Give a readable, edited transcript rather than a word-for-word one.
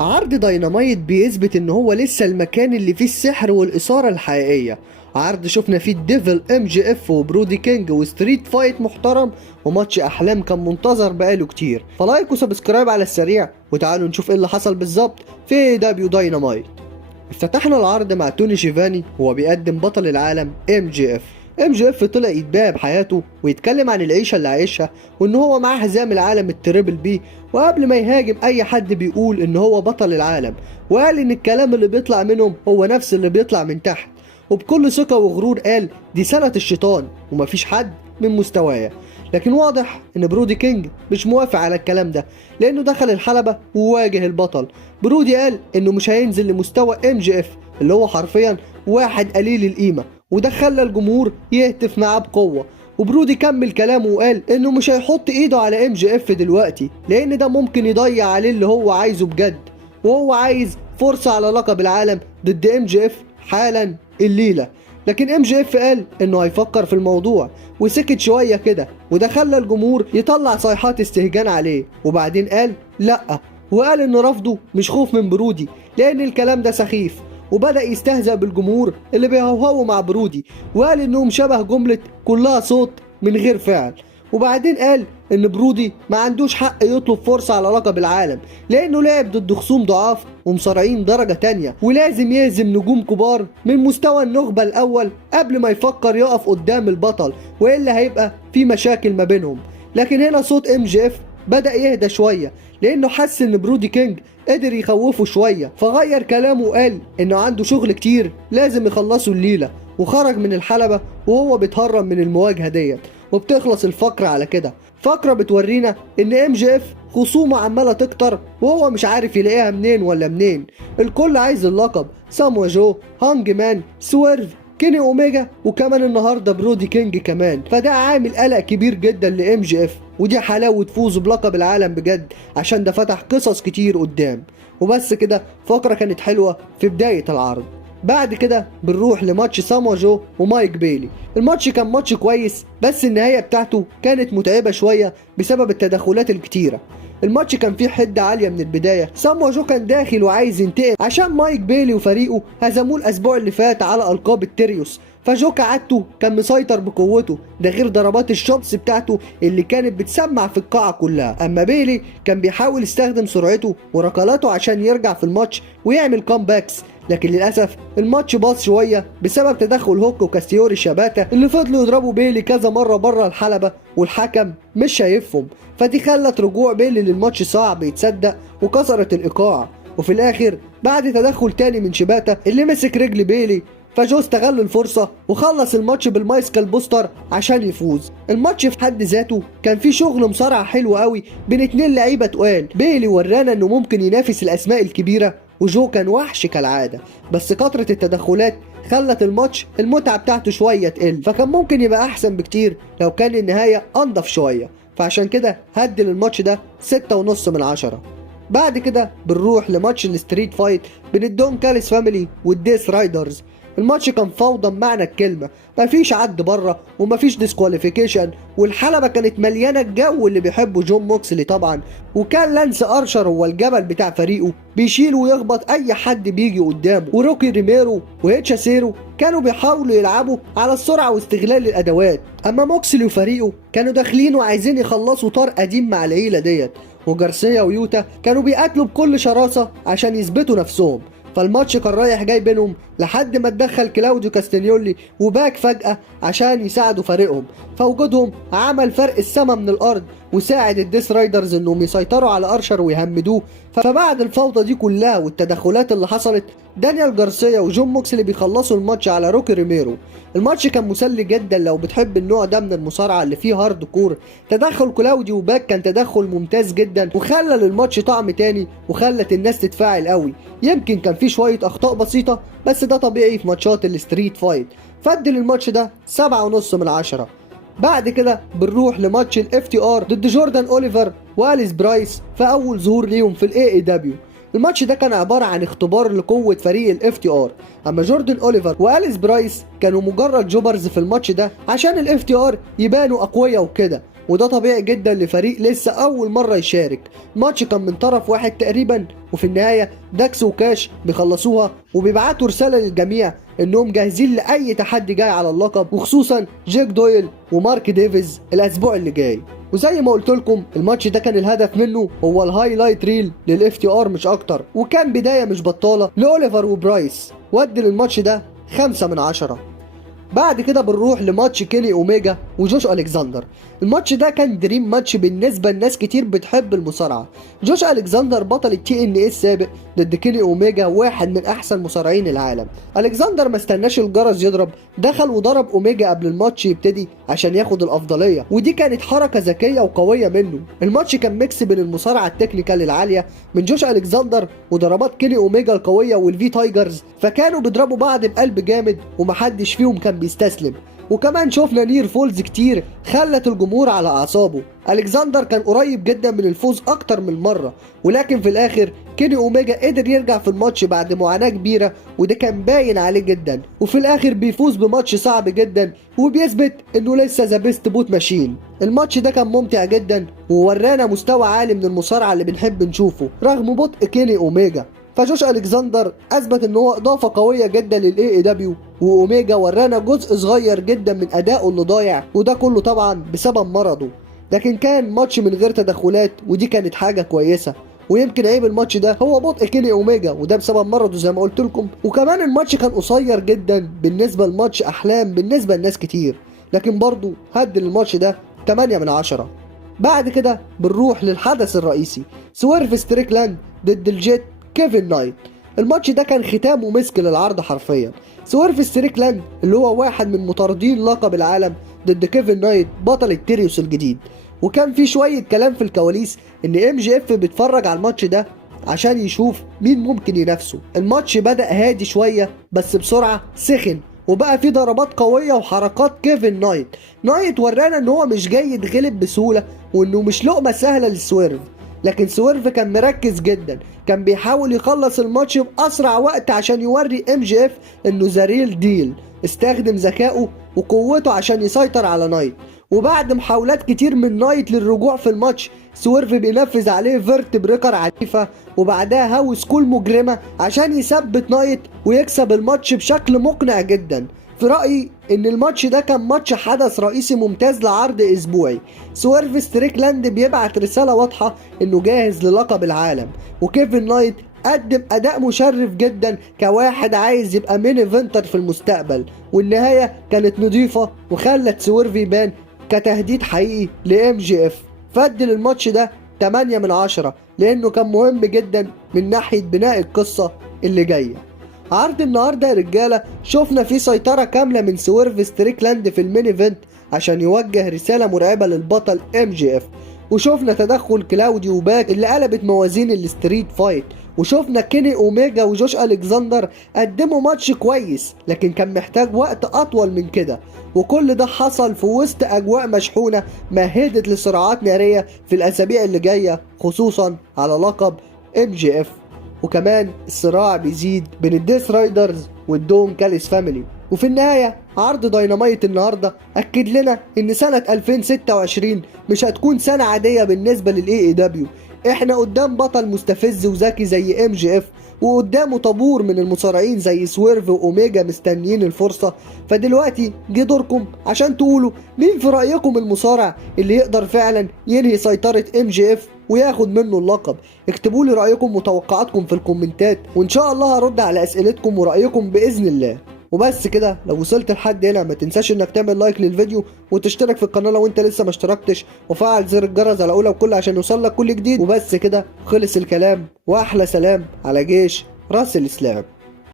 عرض داينامايت بيثبت ان هو لسه المكان اللي فيه السحر والاثاره الحقيقيه. عرض شفنا فيه الديفل ام جي اف وبرودي كينج وستريت فايت محترم، وماتش احلام كان منتظر بقاله كتير. فلايك وسبسكرايب على السريع وتعالوا نشوف ايه اللي حصل بالظبط في دبليو داينامايت. افتتحنا العرض مع توني شيفاني وهو بيقدم بطل العالم ام جي اف طلع يتباهى بحياته ويتكلم عن العيشه اللي عايشها، وان هو معاه حزام العالم التريبل بي. وقبل ما يهاجم اي حد بيقول ان هو بطل العالم، وقال ان الكلام اللي بيطلع منهم هو نفس اللي بيطلع من تحت. وبكل ثقه وغرور قال دي سنه الشيطان ومفيش حد من مستوايا. لكن واضح ان برودي كينج مش موافق على الكلام ده، لانه دخل الحلبة وواجه البطل. برودي قال انه مش هينزل لمستوى ام جي اف اللي هو حرفيا واحد قليل القيمة، وده خلى الجمهور يهتف معاه بقوة. وبرودي كمل كلامه وقال انه مش هيحط ايده على ام جي اف دلوقتي، لان ده ممكن يضيع عليه اللي هو عايزه بجد، وهو عايز فرصة على لقب العالم ضد ام جي اف حالا الليلة. لكن ام جي اف قال انه هيفكر في الموضوع وسكت شويه كده، وده خلى الجمهور يطلع صيحات استهجان عليه. وبعدين قال لا، وقال ان رفضه مش خوف من برودي لان الكلام ده سخيف، وبدأ يستهزأ بالجمهور اللي بيهوهوا مع برودي، وقال انهم شبه جملة كلها صوت من غير فعل. وبعدين قال ان برودي ما عندوش حق يطلب فرصة على لقب العالم، لانه لعب ضد خصوم ضعاف ومصارعين درجة تانية، ولازم يهزم نجوم كبار من مستوى النخبة الاول قبل ما يفكر يقف قدام البطل، والا هيبقى في مشاكل ما بينهم. لكن هنا صوت ام جي اف بدأ يهدى شوية، لانه حس ان برودي كينج قدر يخوفه شوية، فغير كلامه وقال انه عنده شغل كتير لازم يخلصه الليلة. وخرج من الحلبة وهو بيتهرب من المواجهة ديت. وبتخلص الفقرة على كده. فقرة بتورينا ان ام جي اف خصومه عمالة تكتر وهو مش عارف يلاقيها منين ولا منين. الكل عايز اللقب، ساموا جو، هانج مان، سويرف، كيني اوميجا، وكمان النهارده برودي كينج كمان. فده عامل قلق كبير جدا لام جي اف، ودي حلاوه فوزه بلقب العالم بجد، عشان ده فتح قصص كتير قدام. وبس كده فقره كانت حلوه في بدايه العرض. بعد كده بنروح لماتش ساموا جو ومايك بيلي. الماتش كان ماتش كويس، بس النهايه بتاعته كانت متعبه شويه بسبب التدخلات الكتيره. الماتش كان فيه حدة عالية من البداية. ساموا جو كان داخل وعايز ينتقم عشان مايك بيلي وفريقه هزموه الأسبوع اللي فات على ألقاب التريوس، فجو كعادته كان مسيطر بقوته، ده غير ضربات الشمس بتاعته اللي كانت بتسمع في القاعة كلها. أما بيلي كان بيحاول يستخدم سرعته وركلاته عشان يرجع في الماتش ويعمل كومباكس، لكن للأسف الماتش باظ شوية بسبب تدخل هوك وكاستيوري شباتا اللي فضلوا يضربوا بيلي كذا مرة بره الحلبة والحكم مش شايفهم. فدي خلت رجوع بيلي للماتش صعب يتصدق وكسرت الإيقاع. وفي الآخر بعد تدخل تاني من شباتا اللي مسك رجل بيلي، فجو استغل الفرصة وخلص الماتش بالمايسكال بوستر عشان يفوز. الماتش في حد ذاته كان فيه شغل مصارعة حلو قوي بين اتنين لعيبة تقال. بيلي ورانا انه ممكن ينافس الاسماء الكبيرة، وجو كان وحش كالعادة، بس كترة التدخلات خلت الماتش المتعة بتاعته شوية تقل، فكان ممكن يبقى احسن بكتير لو كان النهاية انضف شوية. فعشان كده هدي للماتش ده 6.5/10. بعد كده بنروح لماتش الستريت فايت بين الدون كاليس فاميلي والديس رايدرز. الماتش كان فوضى بمعنى الكلمة، مفيش عد بره ومفيش ديسكواليفيكيشن، والحلبة كانت مليانة الجو اللي بيحبه جون موكسلي طبعا. وكان لانس ارشر هو الجبل بتاع فريقه، بيشيل ويخبط اي حد بيجي قدامه. وروكي ريميرو وهيتشاسيرو كانوا بيحاولوا يلعبوا على السرعة واستغلال الادوات. اما موكسلي وفريقه كانوا داخلين وعايزين يخلصوا طار قديم مع العيلة ديت. وجارسيا ويوتا كانوا بيقاتلوا بكل شراسة عشان يثبتوا نفسهم. فالماتش كان رايح جاي بينهم لحد ما اتدخل كلاوديو كاستانيولي وباك فجأة عشان يساعدوا فريقهم. فوجودهم عمل فرق السما من الأرض، وساعد الديس رايدرز انهم يسيطروا على ارشر ويهمدوه. فبعد الفوضى دي كلها والتدخلات اللي حصلت، دانيال جارسيا وجون موكسلي بيخلصوا الماتش على روكي ريميرو. الماتش كان مسلي جدا لو بتحب النوع ده من المصارعه اللي فيه هارد كور. تدخل كلاوديو وباك كان تدخل ممتاز جدا، وخلى للماتش طعم تاني وخلت الناس تتفاعل قوي. يمكن كان فيه شويه اخطاء بسيطه، بس ده طبيعي في ماتشات الستريت فايت. فدي للماتش ده 7.5/10. بعد كده بنروح لماتش الاف تي ار ضد جوردان اوليفر واليس برايس في اول ظهور ليهم في الاي اي دبليو. الماتش ده كان عبارة عن اختبار لقوة فريق الاف تي ار. اما جوردان اوليفر واليس برايس كانوا مجرد جوبرز في الماتش ده عشان الاف تي ار يبانوا اقوياء وكده. وده طبيعي جدا لفريق لسه اول مره يشارك. الماتش كان من طرف واحد تقريبا، وفي النهايه داكس وكاش بيخلصوها وبيبعتوا رساله للجميع انهم جاهزين لاي تحدي جاي على اللقب، وخصوصا جيك دويل ومارك ديفيز الاسبوع اللي جاي. وزي ما قلت لكم الماتش ده كان الهدف منه هو الهايلايت ريل للاف تي ار مش اكتر، وكان بدايه مش بطاله لاوليفر وبرايس، ودي للماتش ده 5/10. بعد كده بنروح لماتش كيني اوميجا وجوش الكسندر. الماتش ده كان دريم ماتش بالنسبه لناس كتير بتحب المصارعه. جوش الكسندر بطل التي ان اي السابق ضد كيني اوميجا، واحد من احسن مصارعين العالم. الكسندر ما استناش الجرس يضرب، دخل وضرب اوميجا قبل الماتش يبتدي عشان ياخد الافضليه، ودي كانت حركه ذكيه وقويه منه. الماتش كان ميكس بين المصارعه التكنيكال العاليه من جوش الكسندر وضربات كيني اوميجا القويه والفي تايجرز، فكانوا بيضربوا بعض بقلب جامد ومحدش فيهم كان بيستسلم. وكمان شفنا نير فولز كتير خلت الجمهور على اعصابه. الكسندر كان قريب جدا من الفوز اكتر من مره، ولكن في الاخر كيني اوميجا قدر يرجع في الماتش بعد معاناه كبيره، وده كان باين عليه جدا. وفي الاخر بيفوز بماتش صعب جدا وبيثبت انه لسه ذا بيست بوت ماشين. الماتش ده كان ممتع جدا وورانا مستوى عالي من المصارعه اللي بنحب نشوفه رغم بطء كيني اوميجا. فجوش الكسندر اثبت ان هو اضافه قويه جدا للاي اي دبليو، واوميجا ورانا جزء صغير جدا من ادائه اللي ضايع، وده كله طبعا بسبب مرضه. لكن كان ماتش من غير تدخلات، ودي كانت حاجه كويسه. ويمكن عيب الماتش ده هو بطء كيني اوميجا، وده بسبب مرضه زي ما قلت لكم. وكمان الماتش كان قصير جدا بالنسبه لماتش احلام بالنسبه لناس كتير، لكن برضه هدي الماتش ده 8/10. بعد كده بنروح للحدث الرئيسي، سويرف ستريكلاند ضد الجيت كيفن نايت. الماتش ده كان ختام ومسك للعرض حرفيا. سويرف ستريكلاند اللي هو واحد من مطاردين لقب العالم ضد كيفن نايت بطل التيريوس الجديد. وكان في شويه كلام في الكواليس ان ام جي اف بيتفرج على الماتش ده عشان يشوف مين ممكن ينافسه. الماتش بدأ هادي شويه بس بسرعه سخن، وبقى في ضربات قويه وحركات كيفن نايت. نايت ورانا ان هو مش جاي يتغلب بسهوله، وانه مش لقمه سهله للسويرف. لكن سويرف كان مركز جدا، كان بيحاول يخلص الماتش بأسرع وقت عشان يوري ام جي اف انه ذا ريل ديل. استخدم ذكائه وقوته عشان يسيطر على نايت، وبعد محاولات كتير من نايت للرجوع في الماتش سويرف بينفذ عليه فيرت بريكر عنيفة، وبعدها هاوس كول مجرمة عشان يثبت نايت ويكسب الماتش بشكل مقنع جدا. في رأيي ان الماتش ده كان ماتش حدث رئيسي ممتاز لعرض اسبوعي. سويرف ستريكلاند بيبعت رسالة واضحة انه جاهز للقب العالم، وكيفن نايت قدم اداء مشرف جدا كواحد عايز يبقى مين ايفنتر في المستقبل. والنهاية كانت نضيفة وخلت سويرف يبان كتهديد حقيقي لام جي اف. فدل الماتش ده 8/10 لانه كان مهم جدا من ناحية بناء القصة اللي جاية. عرض النهارده يا رجاله شفنا فيه سيطره كامله من سويرف ستريكلاند في المين ايفنت عشان يوجه رساله مرعبه للبطل ام جي اف، وشفنا تدخل كلاودي وباك اللي قلبت موازين الستريت فايت، وشفنا كيني اوميجا وجوش الكسندر قدموا ماتش كويس لكن كان محتاج وقت اطول من كده. وكل ده حصل في وسط اجواء مشحونه مهدت لصراعات ناريه في الاسابيع اللي جايه، خصوصا على لقب ام جي اف. وكمان الصراع بيزيد بين الديث رايدرز والدوم كاليس فاميلي. وفي النهاية عرض داينامايت النهاردة أكد لنا إن سنة 2026 مش هتكون سنة عادية بالنسبة للإي اي دبليو. إحنا قدام بطل مستفز وذكي زي ام جي اف، وقدامه طابور من المصارعين زي سويرف وأوميجا مستنيين الفرصة. فدلوقتي جه دوركم عشان تقولوا مين في رأيكم المصارع اللي يقدر فعلا ينهي سيطرة ام جي اف وياخد منه اللقب. اكتبوا لي رأيكم وتوقعاتكم في الكومنتات، وإن شاء الله هرد على أسئلتكم ورأيكم بإذن الله. وبس كده، لو وصلت لحد هنا ما تنساش انك تعمل لايك للفيديو وتشترك في القناه لو انت لسه ما اشتركتش، وفعل زر الجرس على اولى وكل عشان يوصلك كل جديد. وبس كده خلص الكلام، واحلى سلام على جيش راس الاسلام.